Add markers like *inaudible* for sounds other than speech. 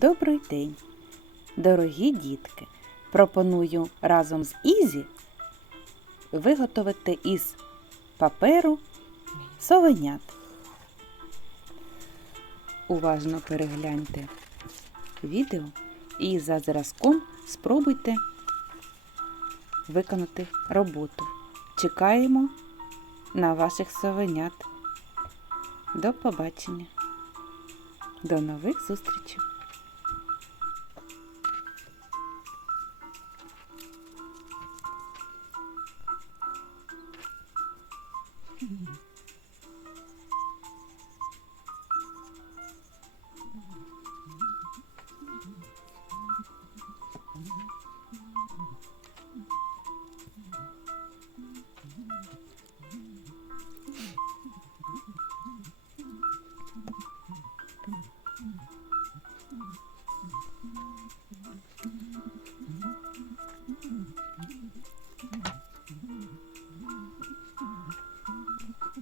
Добрий день, дорогі дітки! Пропоную разом з Ізі виготовити із паперу совенят. Уважно перегляньте відео і за зразком спробуйте виконати роботу. Чекаємо на ваших совенят. До побачення. До нових зустрічей! Mm-hmm. *laughs*